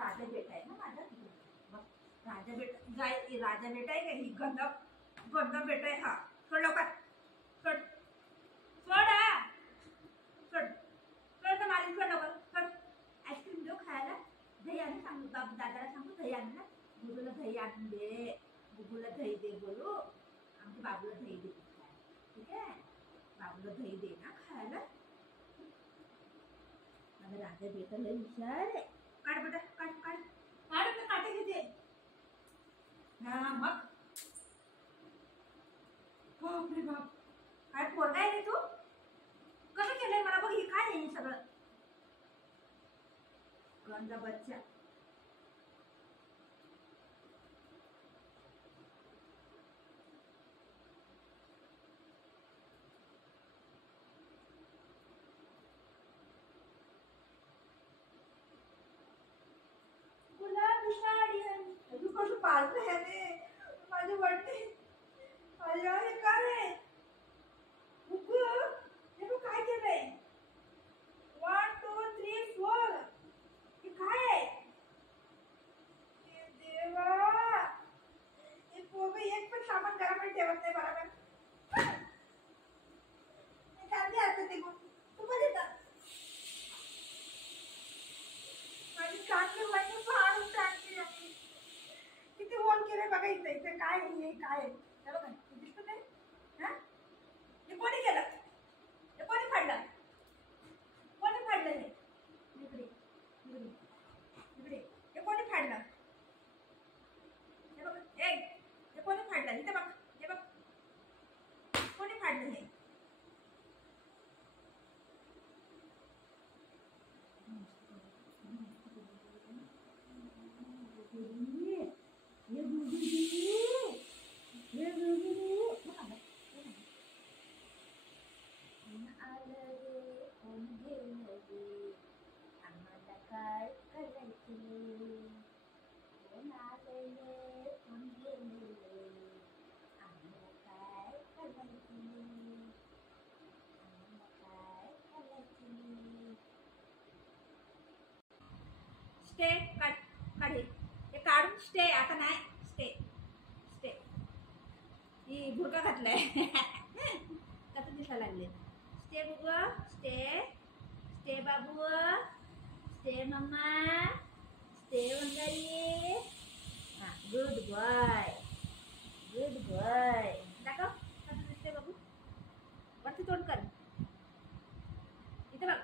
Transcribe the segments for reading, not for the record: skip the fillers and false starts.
राजा बेटा आहे ना माझा. मग राजा बेटा जाय, राजा बेटा आहे का ही गंदा गंदा बेटा आहे हा. सोड लवकर, सोड सोड सोड सोड माझी, सोड लवकर सोड. आईस्क्रीम देऊ खायला. दही आणून सांगू बाबू दादाला, सांगू दही आणून ना. बुबूला दही आणून दे, बुबूला दही दे बोलू. आमच्या बाबूला दही दे, ठीक आहे. बाबूला दही दे ना खायला. माझा राजा बेटा लय हुशार आहे. काढ बेटा, काढ काढ काढ, काटे घेते. हा मग बापरे बाप, काय पोरगा आहे रे तू. कसं केलंय मला बघ. हे काय आहे सगळं. गंदा बच्चा. गुलाबी साडी तू कसं पाळलं ह्याने माझे बर्थडे. अय्या हे काय आहे. हे तू काय केलंय. 1 2 3 4 हे काय आहे. देवा, हे पोरग एक पण सामान घरामध्ये ठेवत नाही बरोबर. गांधी असते ते तू मध्ये माझी चांगली म्हणजे फार टाकली. किती होल केले बघा इथं. इथे काय हे काय आहे बघा, दिसत नाही. हा हे कोणी केलं. हे कोणी फाडलं. कोणी फाडलं हे. इकडे इकडे इकडे हे कोणी फाडलं. हे बघ हे कोणी फाडलं. इथे बघ, हे बघ कोणी फाडलं हे. स्टे काढ काढ, हे काढून स्टे. आता नाही स्टे स्टे. ही भुरका घातलाय. कसं दिसायला लागले. स्टे बाबू स्टे, स्टे बाबू स्टे मम्मा, स्टे वंगाई. हा गुड बॉय, गुड बॉय. दाखव कसं दिसते बाबू. वरती तोंड कर. इथं बघ,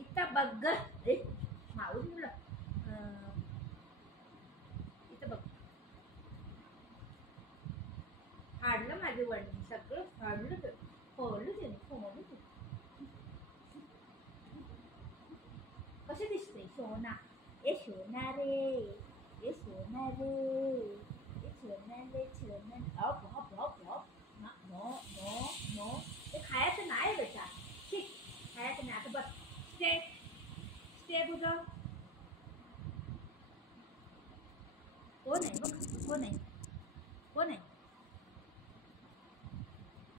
इथं बघ. माऊस मुलं इथं बघ. फाडलं माझे वडील सगळं फाडलं. कसे दिसते सोना. ए सोना रे, ए सोना रे, ए सोना रे सोना. Off off off off. No no no, ते खायचं नाही बेटा. ठीक खायचं नाही. आता बघ स्टे स्टे बुझ. कोण आहे बघ, कोण आहे.